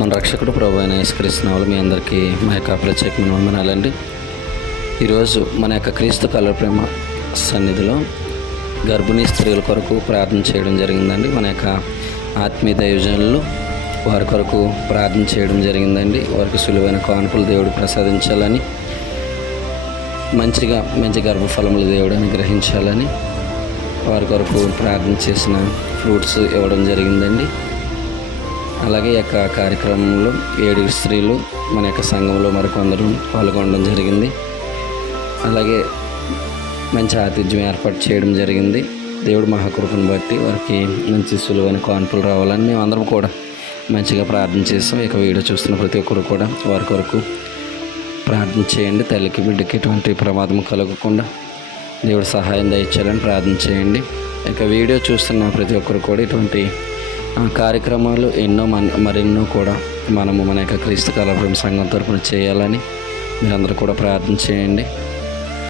మన రక్షకుడు ప్రభు అయిన యేసుక్రీస్తు మీ అందరికీ మా యొక్క ప్రత్యేకమైన వందనాలండి. ఈరోజు మన యొక్క క్రీస్తు కల ప్రేమ సన్నిధిలో గర్భిణీ స్త్రీల కొరకు ప్రార్థన చేయడం జరిగిందండి. మన యొక్క ఆత్మీయ దయోజనులు వారి కొరకు ప్రార్థన చేయడం జరిగిందండి. వారికి సులువైన కానుకలు దేవుడు ప్రసాదించాలని మంచిగా మంచి గర్భఫలములు దేవుడు అనుగ్రహించాలని వారి కొరకు ప్రార్థన చేసిన ఫ్రూట్స్ ఇవ్వడం జరిగిందండి. అలాగే ఈ యొక్క కార్యక్రమంలో ఏడుగురు స్త్రీలు మన యొక్క సంఘంలో మరికొందరు పాల్గొనడం జరిగింది. అలాగే మంచి ఆతిథ్యం ఏర్పాటు చేయడం జరిగింది. దేవుడు మహాకృపను బట్టి వారికి మంచి సులువైన కాన్పులు రావాలని మేము అందరం కూడా మంచిగా ప్రార్థన చేస్తాం. ఇక వీడియో చూస్తున్న ప్రతి ఒక్కరు కూడా వారి కొరకు ప్రార్థన చేయండి. తల్లికి బిడ్డకి ఎటువంటి ప్రమాదం కలగకుండా దేవుడు సహాయం దయచేయాలని ప్రార్థన చేయండి. ఇక వీడియో చూస్తున్న ప్రతి ఒక్కరు కూడా ఇటువంటి కార్యక్రమాలు ఎన్నో మన మరెన్నో కూడా మనము మన యొక్క క్రీస్తు కళాపురం సంఘం తరపున చేయాలని మీరందరూ కూడా ప్రార్థన చేయండి.